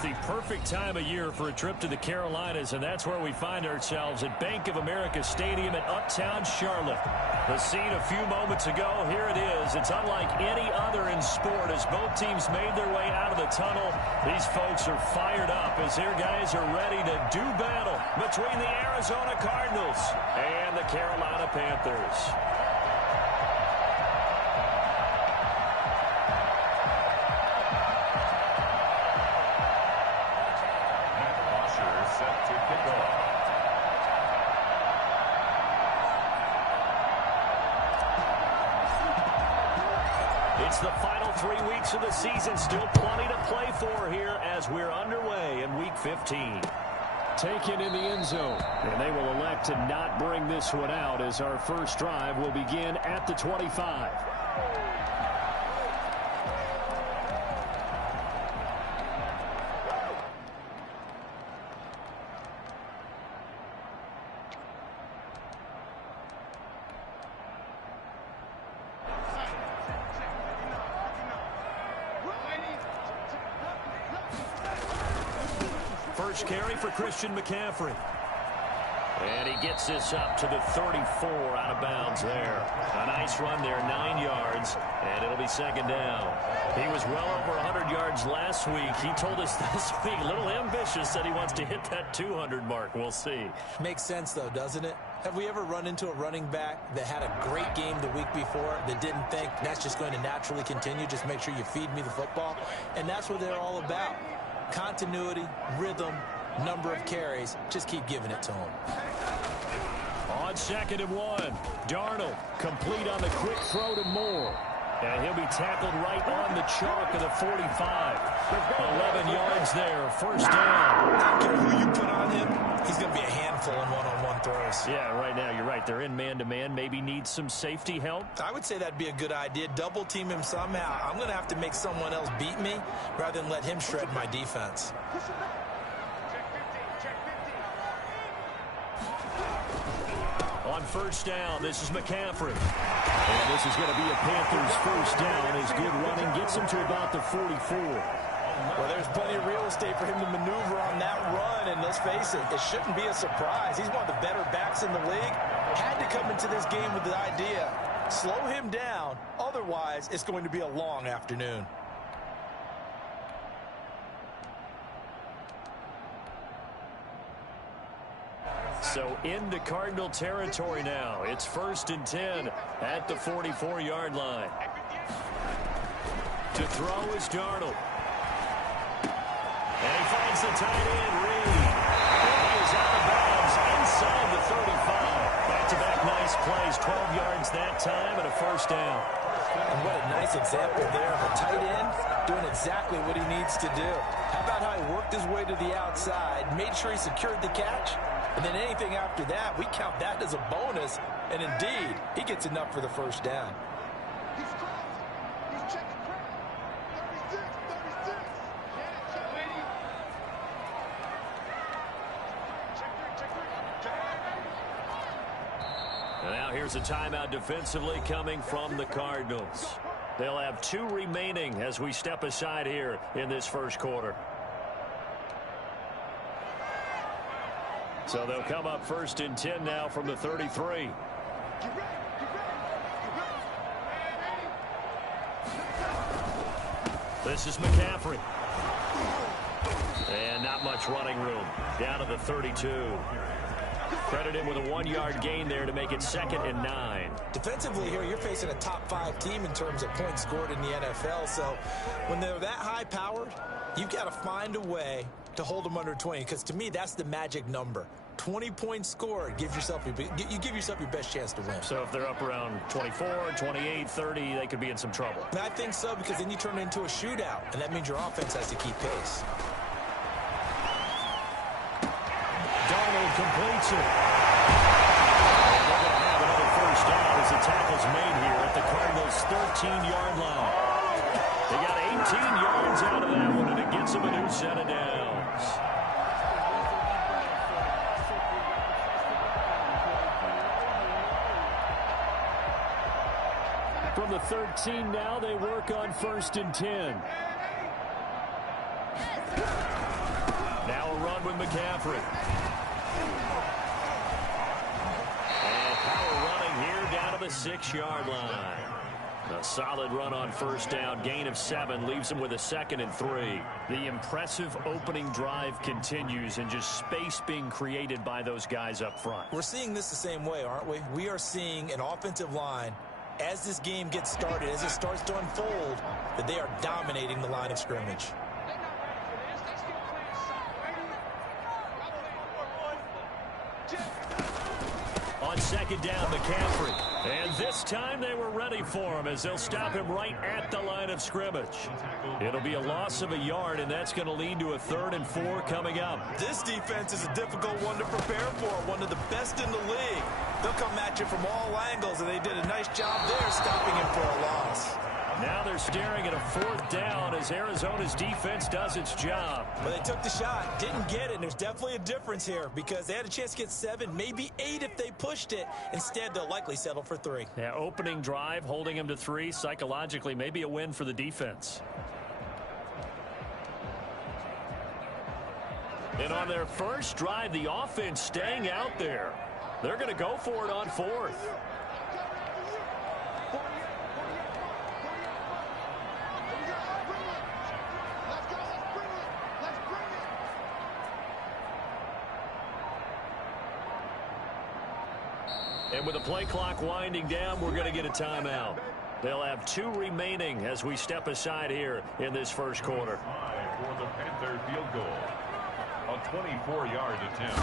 It's the perfect time of year for a trip to the Carolinas, and that's where we find ourselves at Bank of America Stadium in Uptown Charlotte. The scene a few moments ago, here it is. It's unlike any other in sport as both teams made their way out of the tunnel. These folks are fired up as their guys are ready to do battle between the Arizona Cardinals and the Carolina Panthers. It's the final 3 weeks of the season. Still plenty to play for here as we're underway in Week 15. Taken in the end zone. And they will elect to not bring this one out as our first drive will begin at the 25. First carry for Christian McCaffrey. And he gets this up to the 34 out of bounds there. A nice run there, 9 yards, and it'll be second down. He was well over 100 yards last week. He told us this week, a little ambitious, said he wants to hit that 200 mark. We'll see. Makes sense, though, doesn't it? Have we ever run into a running back that had a great game the week before that didn't think that's just going to naturally continue? Just make sure you feed me the football. And that's what they're all about. Continuity, rhythm, number of carries. Just keep giving it to him. On 2nd and 1, Darnold complete on the quick throw to Moore. And he'll be tackled right on the chalk of the 45. 11 yards there, first down. I don't care who you put on him, he's going to be a handful in one-on-one throws. Yeah, right now, you're right. They're in man-to-man. Maybe need some safety help. I would say that'd be a good idea. Double team him somehow. I'm going to have to make someone else beat me rather than let him shred my defense. On first down, this is McCaffrey. And this is going to be a Panthers first down. His good running gets him to about the 44. Well, there's plenty of real estate for him to maneuver on that run, and let's face it, it shouldn't be a surprise. He's one of the better backs in the league. Had to come into this game with the idea, slow him down, otherwise it's going to be a long afternoon. So into Cardinal territory now. It's 1st and 10 at the 44-yard line. To throw is Darnold. And he finds the tight end, Reed. And he is out of bounds inside the 35. Back-to-back nice plays, 12 yards that time and a first down. And what a nice example there of a tight end doing exactly what he needs to do. How about how he worked his way to the outside, made sure he secured the catch, and then anything after that, we count that as a bonus. And indeed, he gets enough for the first down. And now here's a timeout defensively coming from the Cardinals. They'll have 2 remaining as we step aside here in this first quarter. So they'll come up 1st and 10 now from the 33. This is McCaffrey. And not much running room. Down to the 32. Credit him with a 1-yard gain there to make it 2nd and 9. Defensively here, you're facing a top-5 team in terms of points scored in the NFL. So when they're that high-powered, you've got to find a way to hold them under 20. Because to me, that's the magic number. 20 points scored, you give yourself your best chance to win. So if they're up around 24, 28, 30, they could be in some trouble. And I think so, because then you turn it into a shootout, and that means your offense has to keep pace. Darnold completes it. And they're going to have another first down as the tackle's made here at the Cardinals' 13-yard line. They got 18 yards out of that one, and it gets them a new set of downs. From the 13 now, they work on 1st and 10. Now a run with McCaffrey. And power running here down to the 6-yard line. A solid run on first down. Gain of 7 leaves him with a 2nd and 3. The impressive opening drive continues, and just space being created by those guys up front. We're seeing this the same way, aren't we? We are seeing an offensive line, as this game gets started, as it starts to unfold, that they are dominating the line of scrimmage. On 2nd down, McCaffrey. And this time they were ready for him as they'll stop him right at the line of scrimmage. It'll be a loss of a yard, and that's going to lead to a 3rd and 4 coming up. This defense is a difficult one to prepare for, one of the best in the league. They'll come at you from all angles, and they did a nice job there stopping him for a loss. Now they're staring at a 4th down as Arizona's defense does its job. But they took the shot, didn't get it, and there's definitely a difference here because they had a chance to get 7, maybe 8 if they pushed it. Instead, they'll likely settle for 3. Yeah, opening drive, holding him to 3, psychologically maybe a win for the defense. And on their first drive, the offense staying out there. They're going to go for it on 4th. And with the play clock winding down, we're going to get a timeout. They'll have 2 remaining as we step aside here in this first quarter. For the Panther field goal, a 24-yard attempt.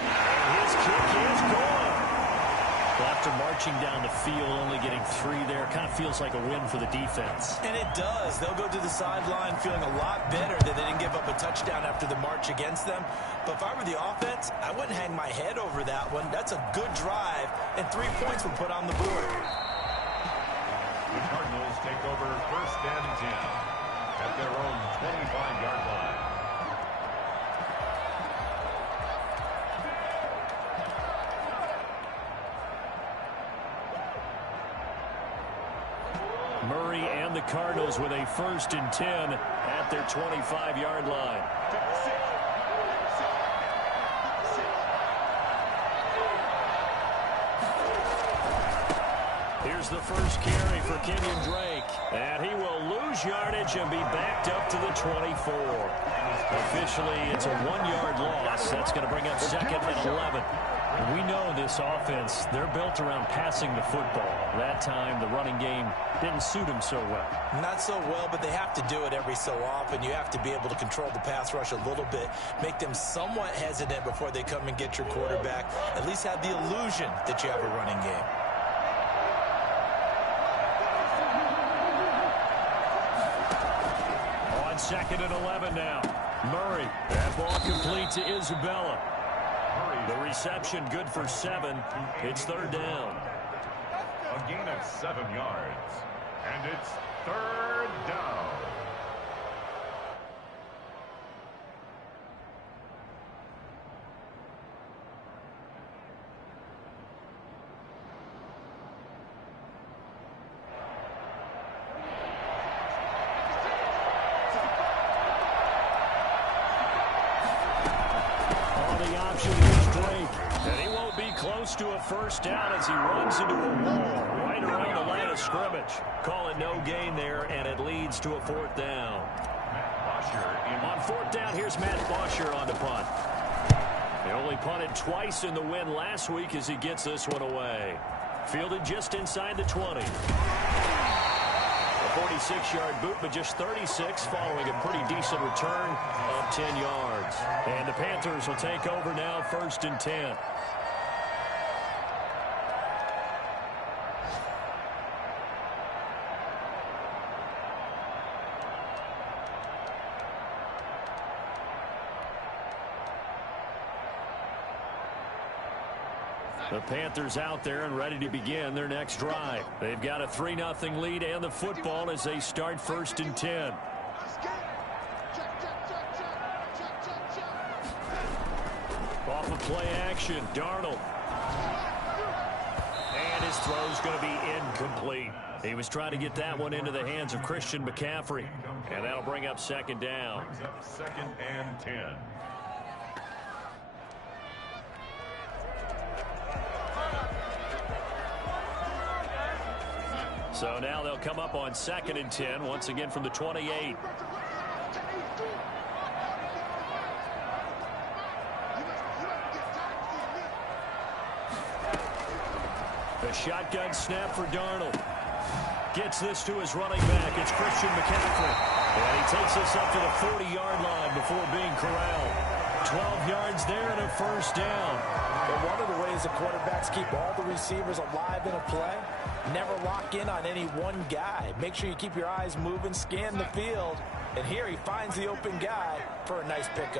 And his kick is gone. After marching down the field, only getting 3 there, kind of feels like a win for the defense. And it does. They'll go to the sideline feeling a lot better that they didn't give up a touchdown after the march against them. But if I were the offense, I wouldn't hang my head over that one. That's a good drive, and 3 points were put on the board. The Cardinals take over 1st and 10 at their own 25-yard line. Murray and the Cardinals with a 1st and 10 at their 25-yard line. Here's the first carry for Kenyon Drake. And he will lose yardage and be backed up to the 24. Officially, it's a 1-yard loss. That's going to bring up 2nd and 11. We know this offense, they're built around passing the football. That time, the running game didn't suit them so well. Not so well, but they have to do it every so often. You have to be able to control the pass rush a little bit, make them somewhat hesitant before they come and get your quarterback. At least have the illusion that you have a running game. On 2nd and 11 now. Murray. That ball complete to Isabella. The reception good for 7. It's 3rd down. A gain of 7 yards. And it's 3rd down. Close to a 1st down as he runs into a wall right around the line of scrimmage. Call it no gain there, and it leads to a 4th down. On 4th down, here's Matt Bosher on the punt. He only punted twice in the win last week as he gets this one away. Fielded just inside the 20. A 46-yard boot, but just 36 following a pretty decent return of 10 yards. And the Panthers will take over now, 1st and 10. The Panthers out there and ready to begin their next drive. They've got a 3-0 lead and the football as they start 1st and 10. Off of play action, Darnold. And his throw's going to be incomplete. He was trying to get that one into the hands of Christian McCaffrey. And that'll bring up second down. Brings up 2nd and 10. So now they'll come up on 2nd and 10, once again from the 28. A shotgun snap for Darnold. Gets this to his running back. It's Christian McCaffrey. And he takes this up to the 40-yard line before being corralled. 12 yards there and a first down. But one of the ways the quarterbacks keep all the receivers alive in a play, never lock in on any one guy. Make sure you keep your eyes moving, scan the field. And here he finds the open guy for a nice pickup.